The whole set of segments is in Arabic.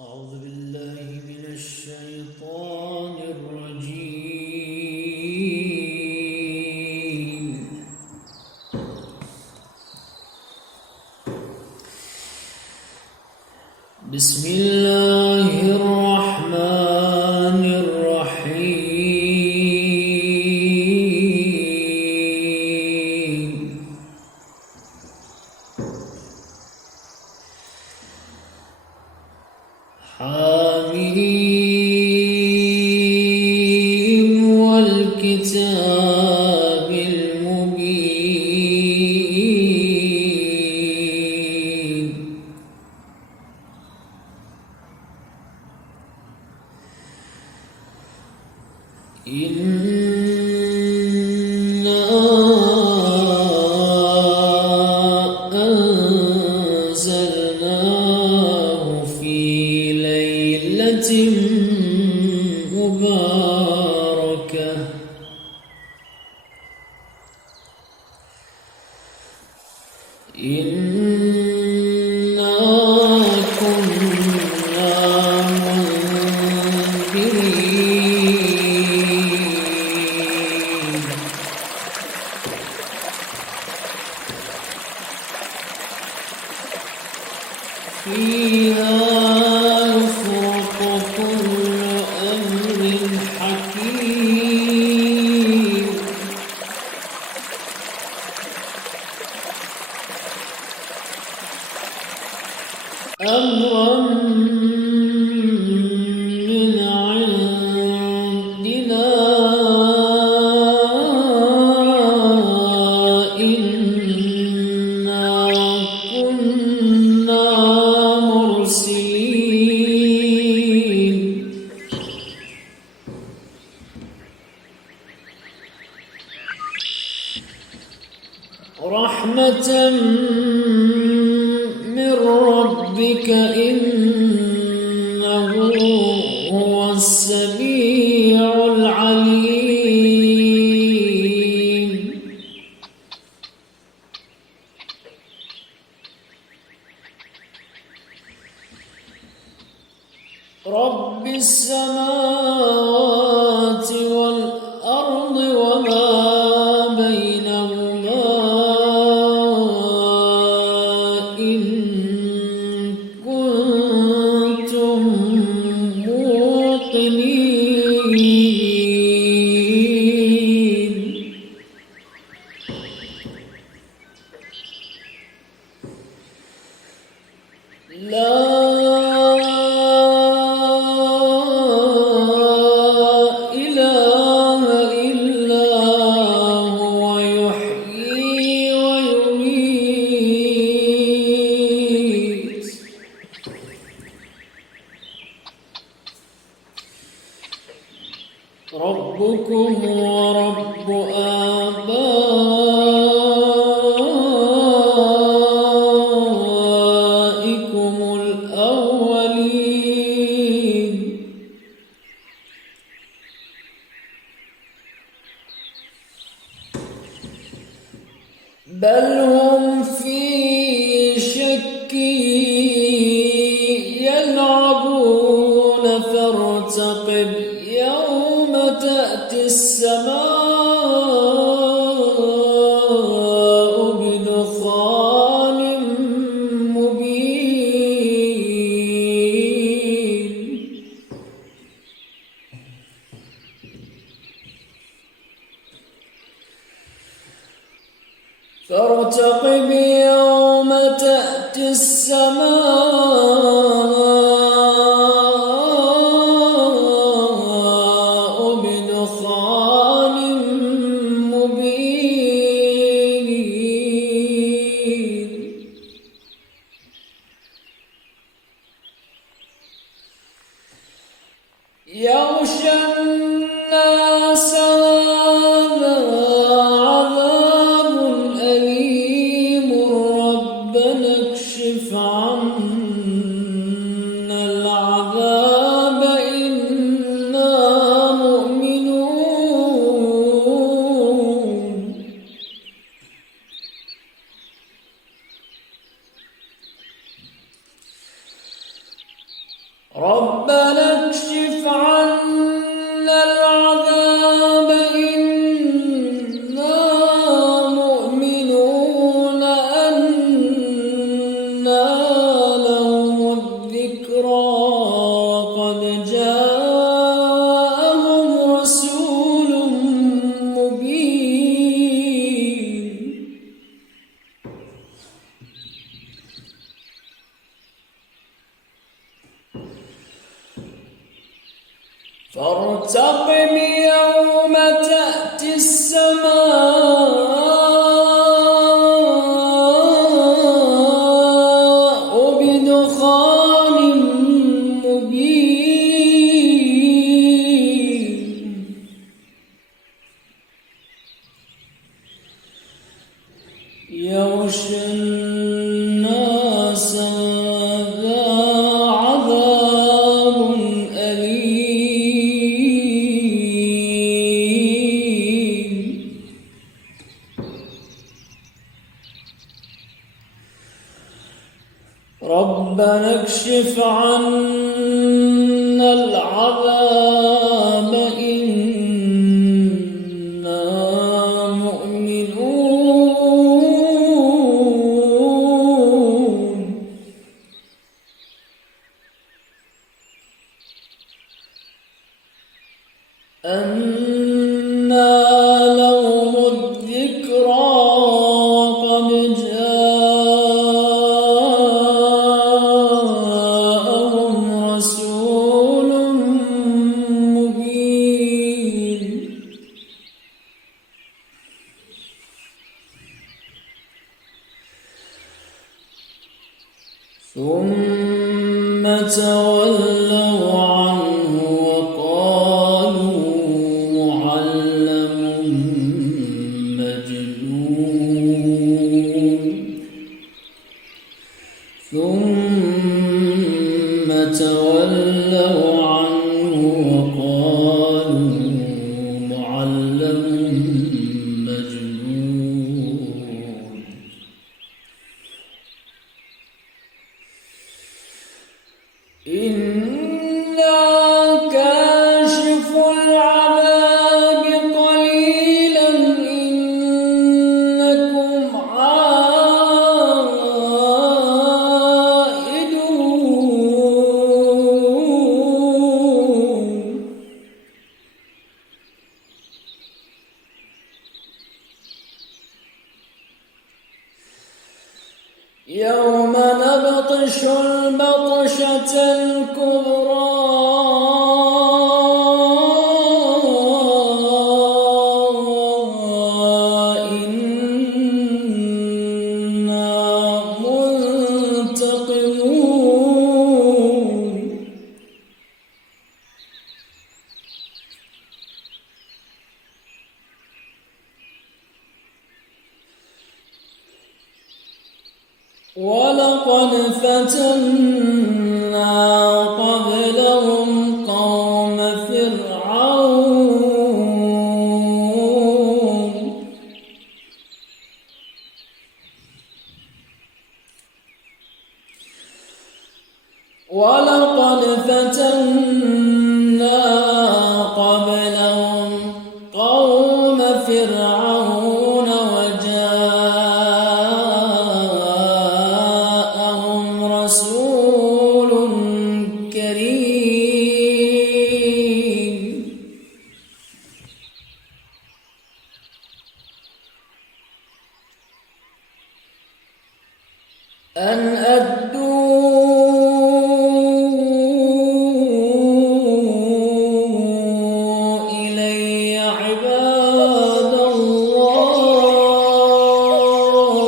أعوذ بالله من الشيطان الرجيم. بسم الله الرحمن الرحيم. حاميم والكتاب المبين. إنا أنزلناه في ليلة مباركة إنا كنا منذرين. فيها يفرق كل أمر حكيم. أمرا من عندنا إنا كنا مرسلين. رحمة من ربك إنه هو السميع العليم. رب السماوات والأرض وما بينهما إن كنتم موقنين. لا إله إلا هو يحيي ويميت. ربكم ورب آبائكم الأولين. بل هم في شك يلعبون فارتقب يوم تأتي السماء بدخان مبين. فارتقب يوم تأتي السماء بدخان مبين. يغشى الناس هذا عذاب أليم. ربنا اكشف عنا العذاب إنا مؤمنون. ربنا اكشف عنا العذاب إنا مؤمنون أنى لهم الذكرى قد جاءهم رسول مبين فارتقب يوم تأتي السماء بدخان مبين يغشى الناس هذا عذاب أليم ربنا اكشف عنا العذاب إنا مؤمنون أنى لهم الذكرى قد جاءهم رسول مبين ثم تولوا عنه وقالوا معلم مجنون ثم تولوا عنه وقالوا معلم مجنون إنا كاشف العذاب قليلا إنكم عائدون يوم نبطش البطشة الكبرى إنا منتقمون ولقد فتنا قبلهم قوم فرعون ولقد فتنا قبلهم قوم فرعون وجاءهم رسول كريم أن أدوا إلي عباد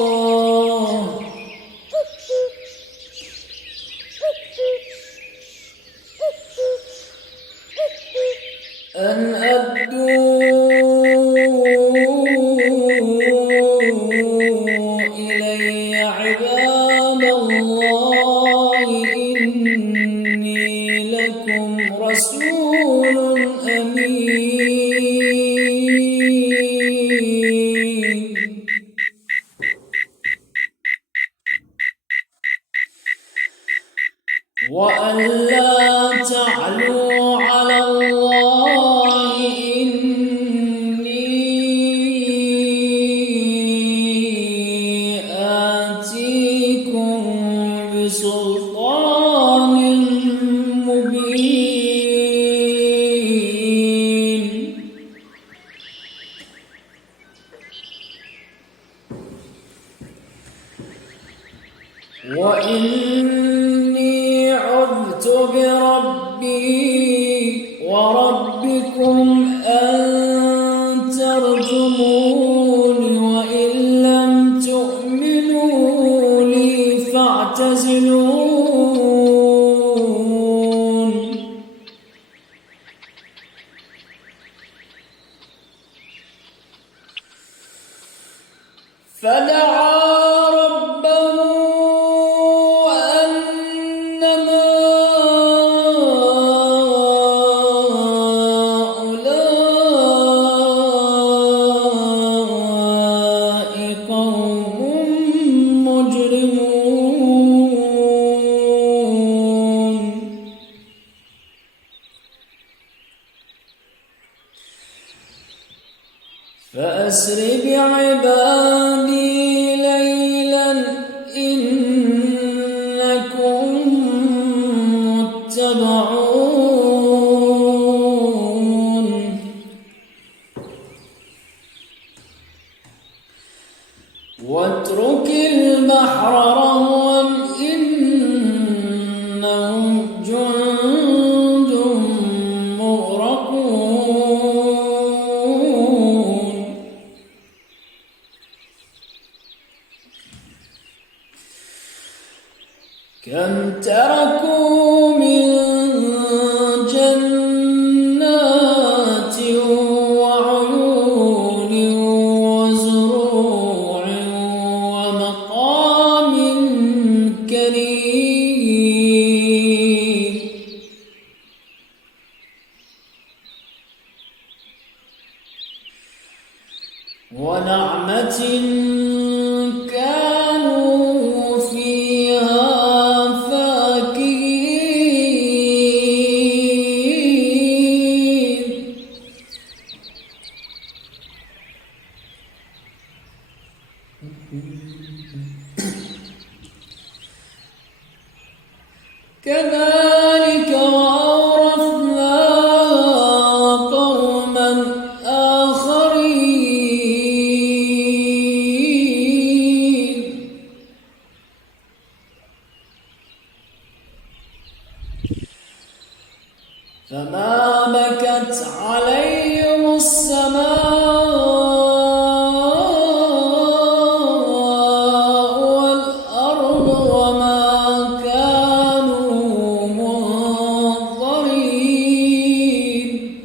الله أن أدوا إلي عباد الله إني لكم رسول أمين وألا تعلوا على الله إني آتيكم بسلطان مبين وإني عذت بربي وربكم أن ترجمون وإن لم تؤمنوا لي فاعتزلون فدعا ربه أن هؤلاء قوم مجرمون فأسر بعبادي ليلا إنكم متبعون واترك البحر رهوا إنهم جند مغرقون كم تركوا من جنات وعيون وزروع ومقام كريم ونعمة كانوا فيها فاكهين كذلك وأورثناها قوما آخرين فما بكت عليهم السماء والأرض وما كانوا منظرين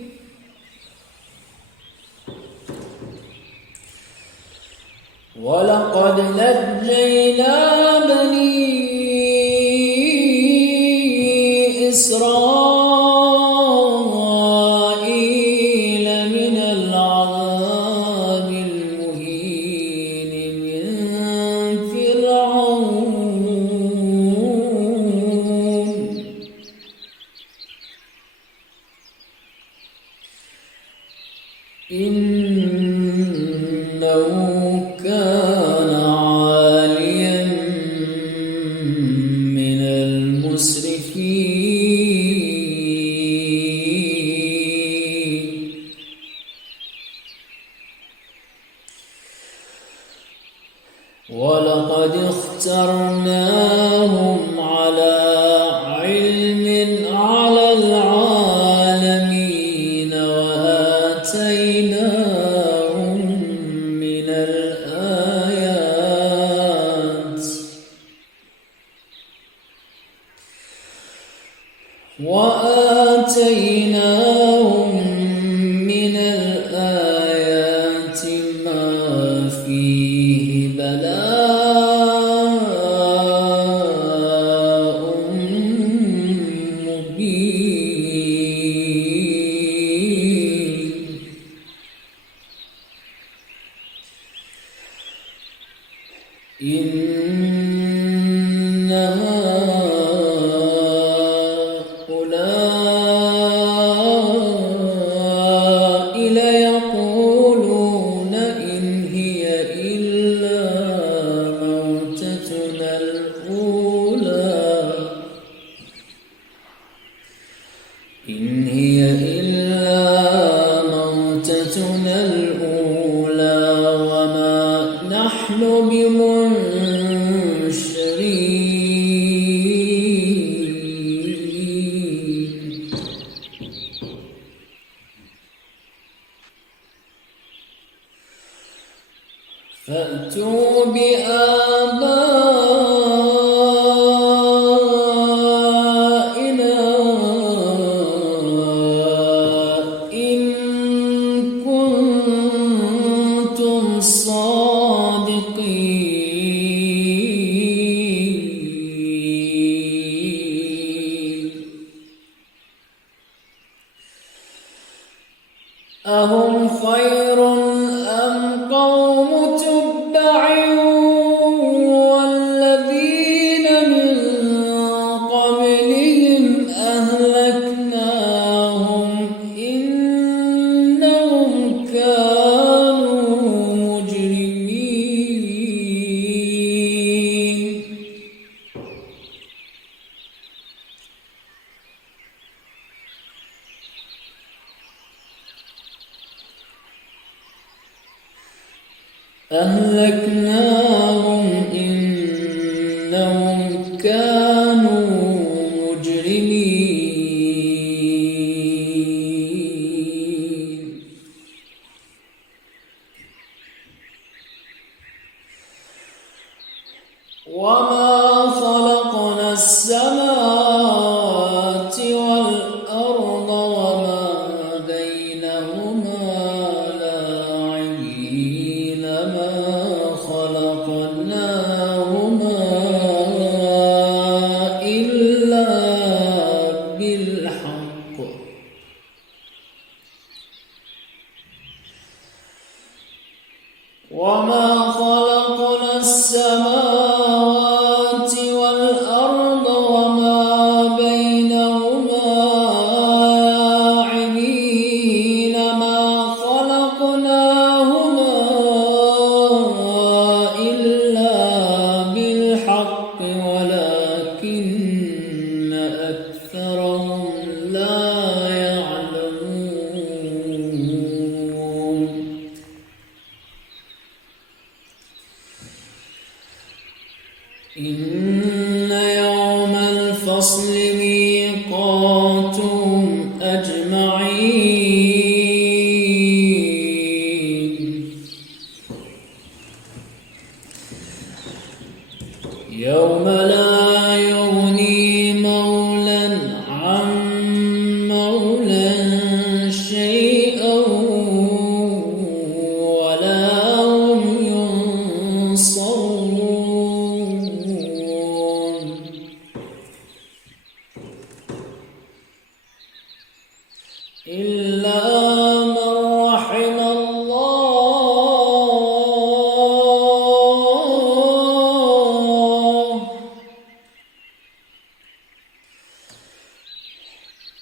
ولقد نجينا بني إسرائيل من العذاب المهين من فرعون إنه كان عاليا من المسرفين ولقد اخترناهم على علم على العالمين وآتيناهم من الآيات ما فيه بلاء مبين إن خير أم قوم تبع والذين من قبلهم أهلكناهم إنهم كانوا مجرمين إنهم كانوا مجرمين وما خلقنا السماوات والأرض وما بينهما لاعبين ما خلقناهما إلا بالحق وما خلقنا السماوات والأرض وما بينهما لاعبين ما خلقناهما إلا بالحق ولكن أكثرهم لا يعلمون إن يوم الفصل ميقاتهم أجمعين يوم لا يغني مولى عن مولى شيئا ولا هم ينصرون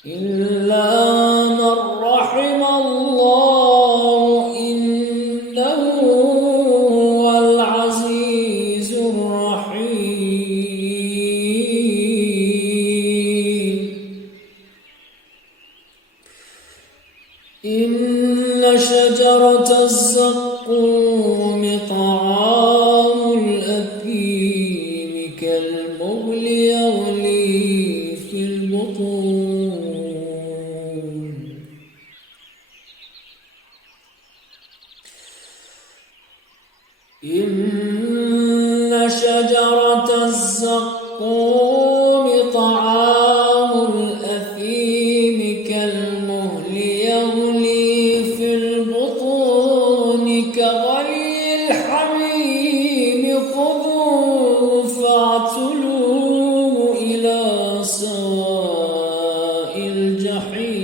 إلا من رحم الله إنه هو العزيز الرحيم إن شجرة الزقوم طعام الأثيم كالمهل يغلي في البطون إن شجرة الزقوم طعام الأثيم كالمهل يغلي في البطون كغلي الحميم خذوه فاعتلوه إلى سواء الجحيم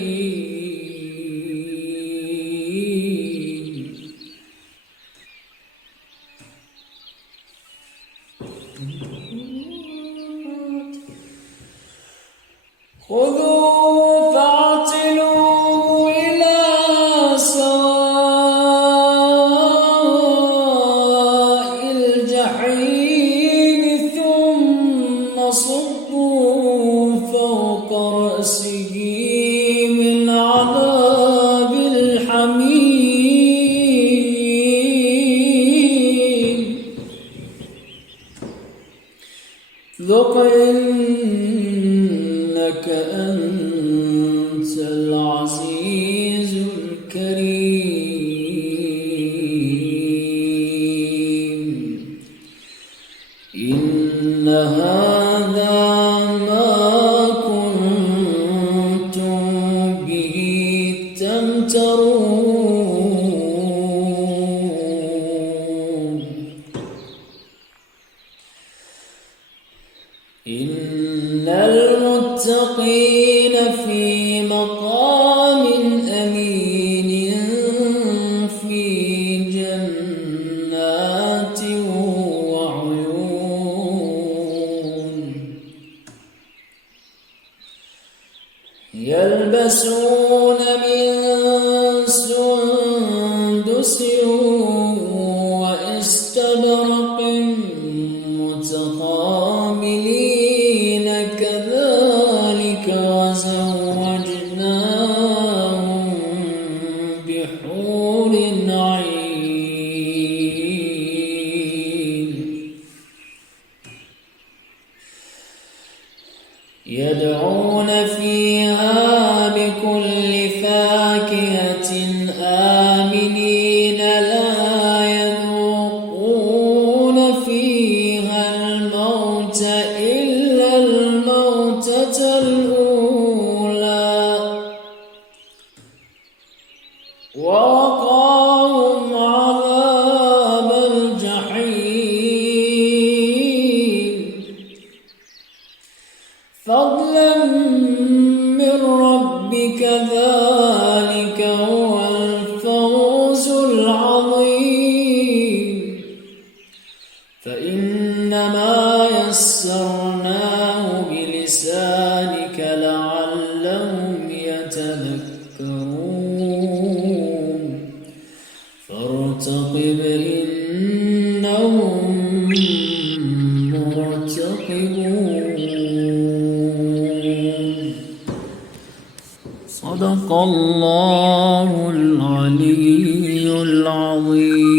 خذوه فاعتلوه إلى سواء الجحيم ثم صبوا فوق رأسه من عذاب الحميم ذق إنك أنت العزيز الكريم إن هذا ما كنتم به تمترون إن المتقين في مقام أمين يلبسون من سندس واستبرق متقابلين كذلك وزوجناهم بحور عين يدعون فيها بكل فاكهة آمنين لا يذوقون فيها الموت إلا الموتة الأولى ووقاهم عذاب الجحيم فضلا من ربك ذلك هو الفوز العظيم فإنما يسرناه بلسانك لعلهم يتذكرون فارتقب إنهم مرتقبون صدق الله العلي العظيم.